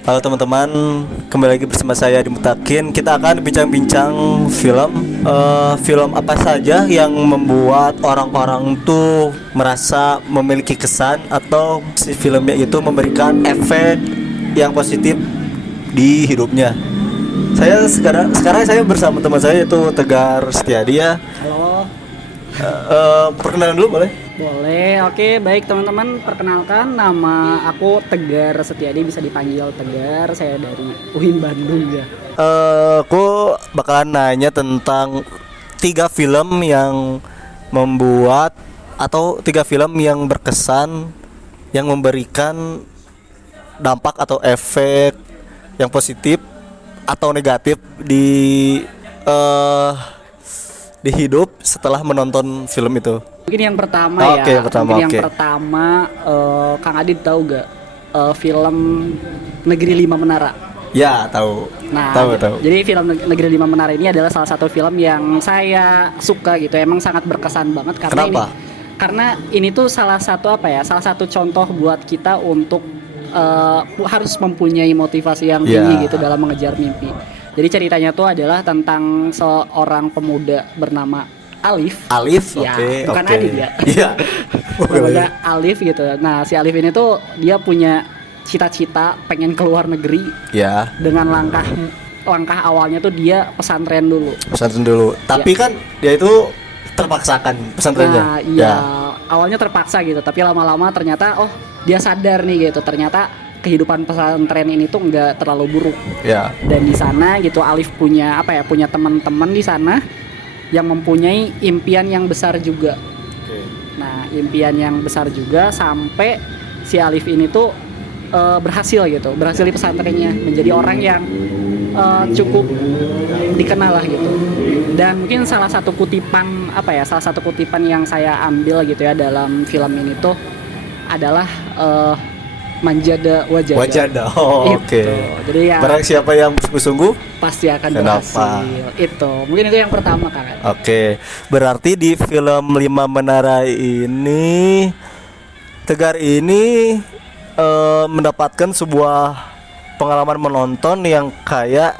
Halo teman-teman, kembali lagi bersama saya di Mutakin. Kita akan bincang-bincang film. Film apa saja yang membuat orang-orang tuh merasa memiliki kesan atau si filmnya itu memberikan efek yang positif di hidupnya. Sekarang saya bersama teman saya yaitu Tegar Setiadi ya. Halo, Perkenalan dulu boleh? boleh. Oke, baik teman-teman. Perkenalkan, nama aku Tegar Setiadi, bisa dipanggil Tegar. Saya dari UIN Bandung ya. Aku bakalan nanya tentang tiga film yang membuat atau tiga film yang berkesan, yang memberikan dampak atau efek yang positif atau negatif di hidup setelah menonton film itu. Mungkin yang pertama ya. Oke, yang pertama, Mungkin yang oke. pertama, Kang Adit tahu gak film Negeri Lima Menara? Ya, tahu. Nah, Tahu. jadi film Negeri Lima Menara ini adalah salah satu film yang saya suka gitu. Emang sangat berkesan banget karena Kenapa? karena ini tuh salah satu salah satu contoh buat kita untuk harus mempunyai motivasi yang tinggi Ya. gitu dalam mengejar mimpi. Jadi ceritanya tuh adalah tentang seorang pemuda bernama Alif. Alif, Ya, oke, bukan oke. Adit ya. Iya. Namanya Alif gitu. Nah, si Alif ini tuh dia punya cita-cita pengen keluar negeri. Ya, Dengan langkah awalnya tuh dia pesantren dulu. pesantren dulu. Tapi kan dia itu terpaksakan pesantrennya. Nah, iya, awalnya terpaksa gitu, tapi lama-lama ternyata dia sadar nih gitu. Ternyata kehidupan pesantren ini tuh nggak terlalu buruk. Ya. Dan di sana gitu Alif punya punya teman-teman di sana yang mempunyai impian yang besar juga. Nah, impian yang besar juga sampai si Alif ini tuh berhasil di pesantrennya, menjadi orang yang cukup dikenal lah gitu. Dan mungkin salah satu kutipan yang saya ambil gitu ya dalam film ini tuh adalah manjada wajada. Wajada. Oh, Itu. oke. Jadi ya Barang siapa yang bersungguh-sungguh. pasti akan Kenapa? berhasil. Itu mungkin itu yang pertama kan. Oke. Berarti di film Lima Menara ini Tegar ini mendapatkan sebuah pengalaman menonton yang kayak,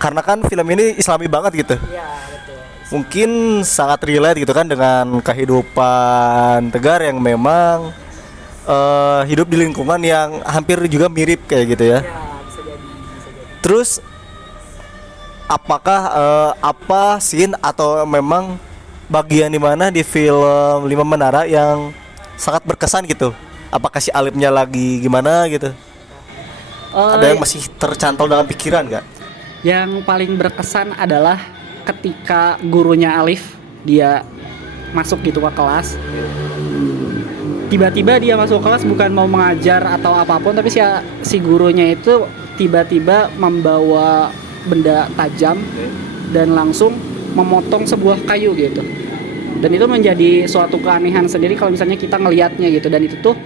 karena kan film ini Islami banget gitu. Iya, betul. Mungkin sangat relate gitu kan dengan kehidupan Tegar yang memang hidup di lingkungan yang hampir juga mirip kayak gitu ya. Ya, bisa jadi. Terus apakah apa scene atau memang bagian di mana di film Lima Menara yang sangat berkesan gitu? Apakah si Alipnya lagi gimana gitu? Ada yang masih tercantol dalam pikiran nggak? Yang paling berkesan adalah ketika gurunya Alif dia masuk gitu ke kelas. Tiba-tiba dia masuk kelas bukan mau mengajar atau apapun, tapi si gurunya itu tiba-tiba membawa benda tajam dan langsung memotong sebuah kayu gitu. Dan itu menjadi suatu keanehan sendiri kalau misalnya kita ngelihatnya gitu. Dan itu tuh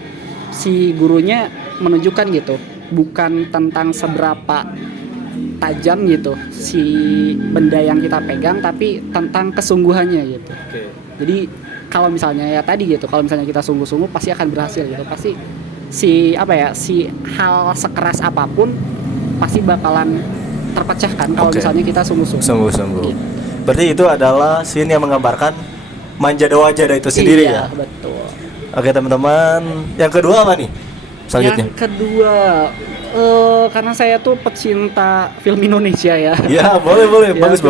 si gurunya menunjukkan gitu, bukan tentang seberapa tajam gitu si benda yang kita pegang, tapi tentang kesungguhannya gitu. Jadi kalau misalnya kalau misalnya kita sungguh-sungguh pasti akan berhasil gitu. Pasti si hal sekeras apapun pasti bakalan terpecahkan kalau misalnya kita sungguh-sungguh. Sungguh-sungguh. Gitu. Berarti itu adalah scene yang menggambarkan manjada wajada itu sendiri Iya, ya. betul. Oke teman-teman, yang kedua apa nih? Selanjutnya. Yang kedua, karena saya tuh pecinta film Indonesia ya. Ya boleh, Ya, bagus.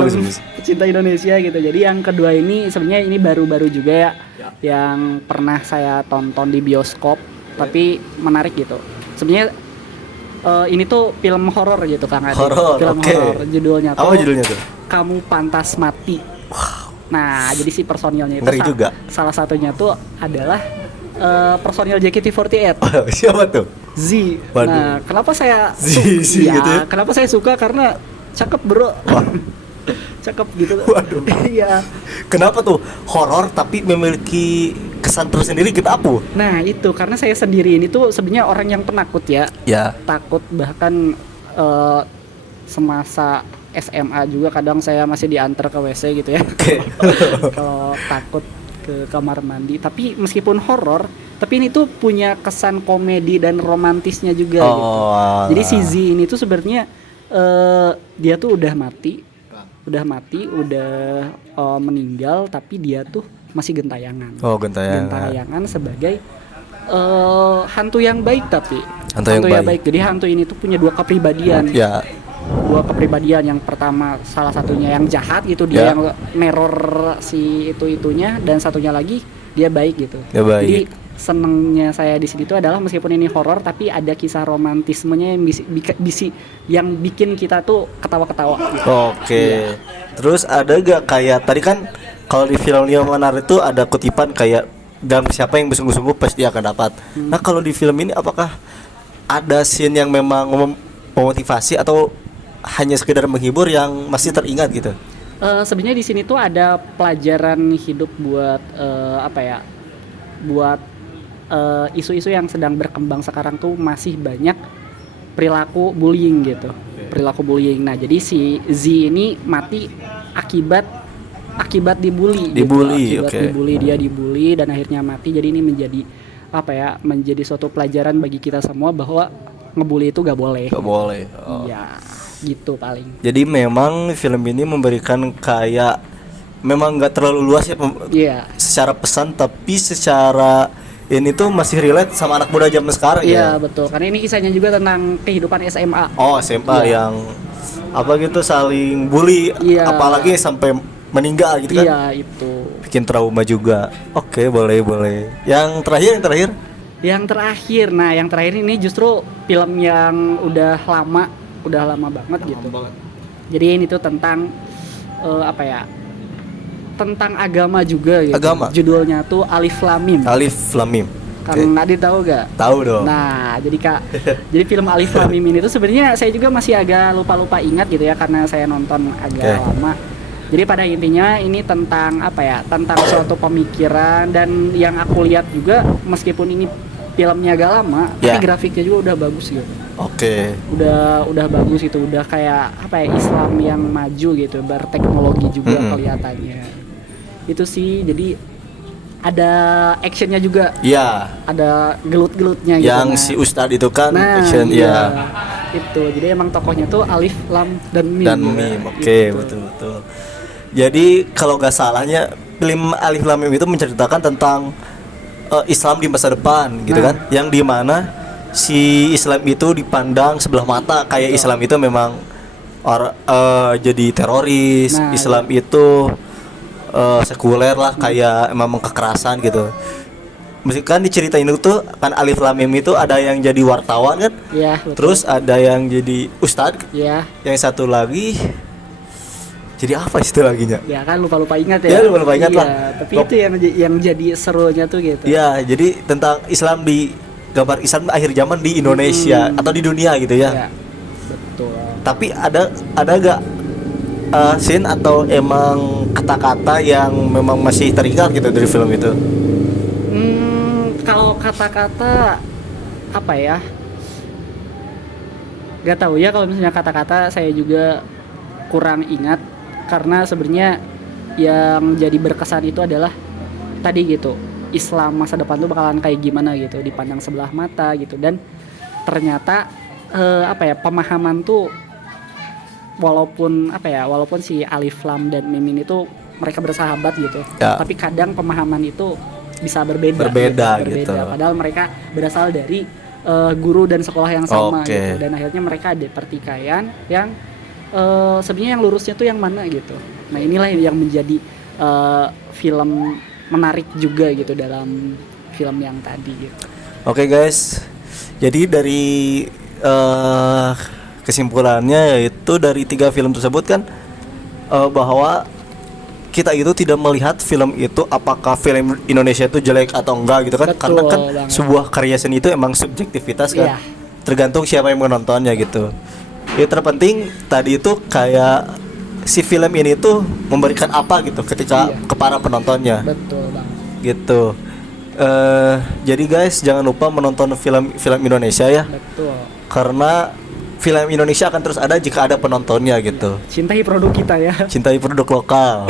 Pecinta Indonesia gitu. Jadi yang kedua ini sebenarnya ini baru-baru juga ya, yang pernah saya tonton di bioskop, tapi menarik gitu. Sebenarnya ini tuh film horor gitu Kang Adi. Horor, Film oke. horor. Judulnya tuh Apa judulnya tuh? Kamu Pantas Mati. Nah, jadi si personilnya itu Ngeri juga. salah satunya tuh adalah personil JKT48. Oh, siapa tuh? Z. Waduh. Nah, kenapa saya Z gitu ya? Kenapa saya suka? Karena cakep, bro. Wah. Cakep gitu. Waduh. Iya. Kenapa tuh horor tapi memiliki kesan tersendiri kita apa? Nah, itu karena saya sendiri ini tuh sebenarnya orang yang penakut ya. Ya. Takut bahkan semasa SMA juga kadang saya masih diantar ke WC gitu ya. Oke. Kalau takut ke kamar mandi. Tapi meskipun horor, Tapi ini tuh punya kesan komedi dan romantisnya juga gitu. Oh. Jadi si Z ini tuh sebenarnya dia tuh udah mati, meninggal, tapi dia tuh masih gentayangan. Oh, gentayangan. Gentayangan sebagai hantu yang baik, tapi Hantu yang baik. Jadi hantu ini tuh punya dua kepribadian. Ya. Dua kepribadian. Yang pertama salah satunya yang jahat gitu, dia yang neror si itunya, dan satunya lagi dia baik gitu. Dia baik. Jadi senengnya saya di sini tuh adalah meskipun ini horor tapi ada kisah romantismenya yang bikin kita tuh ketawa-ketawa gitu. Oke. Terus ada gak kayak tadi kan kalau di film Leonardo itu ada kutipan kayak dan siapa yang bersungguh-sungguh pasti akan dapat. Nah, kalau di film ini apakah ada scene yang memang memotivasi atau hanya sekedar menghibur yang masih teringat gitu? Sebenarnya di sini tuh ada pelajaran hidup buat buat isu-isu yang sedang berkembang sekarang tuh masih banyak perilaku bullying gitu. Perilaku bullying. Nah, jadi si Z ini mati akibat dibully. Dibully, gitu. oke. Dibully, dia dibully dan akhirnya mati. Jadi ini menjadi suatu pelajaran bagi kita semua bahwa ngebully itu gak boleh. Gak boleh. Oh. Iya, gitu paling. Jadi memang film ini memberikan kayak memang nggak terlalu luas ya secara pesan, tapi secara ini tuh masih relate sama anak muda zaman sekarang ya. Iya, betul. Karena ini kisahnya juga tentang kehidupan SMA. Oh, SMA yang apa gitu saling bully, apalagi sampai meninggal gitu kan. Iya, itu. Bikin trauma juga. Oke, boleh. Yang terakhir. Nah, yang terakhir ini justru film yang udah lama banget gitu. Jadi ini tuh tentang tentang agama juga gitu. Agama. Judulnya tuh Alif Lam Mim. Kang Adi tahu gak? Tahu dong. Nah, jadi film Alif Lam Mim ini tuh sebenarnya saya juga masih agak lupa ingat gitu ya karena saya nonton agak lama. Jadi pada intinya ini tentang tentang suatu pemikiran, dan yang aku lihat juga meskipun ini filmnya agak lama, tapi grafiknya juga udah bagus gitu. Oke. Udah bagus itu, udah kayak Islam yang maju gitu, berteknologi juga kelihatannya. Itu sih, jadi ada actionnya juga. Iya. Ada gelut-gelutnya gitu. Yang si Ustadz itu kan action Itu. Jadi emang tokohnya tuh Alif, Lam, dan Mim. Oke, betul. Jadi kalau nggak salahnya film Alif Lam Mim itu menceritakan tentang Islam di masa depan gitu kan, yang dimana si Islam itu dipandang sebelah mata kayak Islam itu memang jadi teroris, Islam itu sekuler lah, kayak memang kekerasan gitu. Mesti kan diceritain itu kan Alif Lam Mim itu ada yang jadi wartawan kan, terus ada yang jadi ustadz, yang satu lagi jadi apa itu laginya? Ya kan lupa ingat ya. Ya lupa ingat lah. Tapi itu yang jadi serunya tuh gitu. Ya, jadi tentang Islam gambar Islam akhir zaman di Indonesia atau di dunia gitu ya. Iya. Betul. Tapi ada gak scene atau emang kata-kata yang memang masih teringat gitu dari film itu? Kalau kata-kata gak tahu ya, kalau misalnya kata-kata saya juga kurang ingat. Karena sebenarnya yang jadi berkesan itu adalah tadi gitu, Islam masa depan tuh bakalan kayak gimana gitu, dipandang sebelah mata gitu. Dan ternyata pemahaman tuh walaupun si Alif, Lam, dan Mim ini tuh mereka bersahabat gitu, tapi kadang pemahaman itu bisa berbeda gitu. Padahal mereka berasal dari guru dan sekolah yang sama gitu. Dan akhirnya mereka ada pertikaian yang sebenarnya yang lurusnya tuh yang mana gitu. Nah, inilah yang menjadi film menarik juga gitu dalam film yang tadi gitu. Oke guys, jadi dari kesimpulannya yaitu dari 3 film tersebut kan bahwa kita itu tidak melihat film itu apakah film Indonesia itu jelek atau enggak gitu kan. Betul, karena kan sebuah karya seni itu emang subjektivitas kan, tergantung siapa yang menontonnya gitu. Yang terpenting tadi itu kayak si film ini tuh memberikan apa gitu ketika ke para penontonnya. Betul bang. Gitu. Jadi guys jangan lupa menonton film Indonesia ya. Betul. Karena film Indonesia akan terus ada jika ada penontonnya gitu. Cintai produk kita ya. Cintai produk lokal.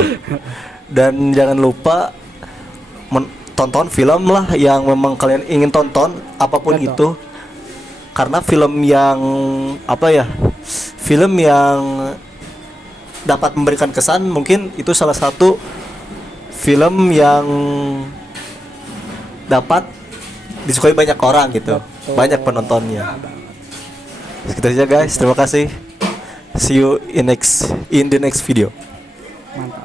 Dan jangan lupa tonton film lah yang memang kalian ingin tonton, apapun Betul. itu. Karena film yang apa ya? Film yang dapat memberikan kesan, mungkin itu salah satu film yang dapat disukai banyak orang gitu. Betul. Banyak penontonnya. Segitu aja guys, terima kasih. See you in the next video. Mantap.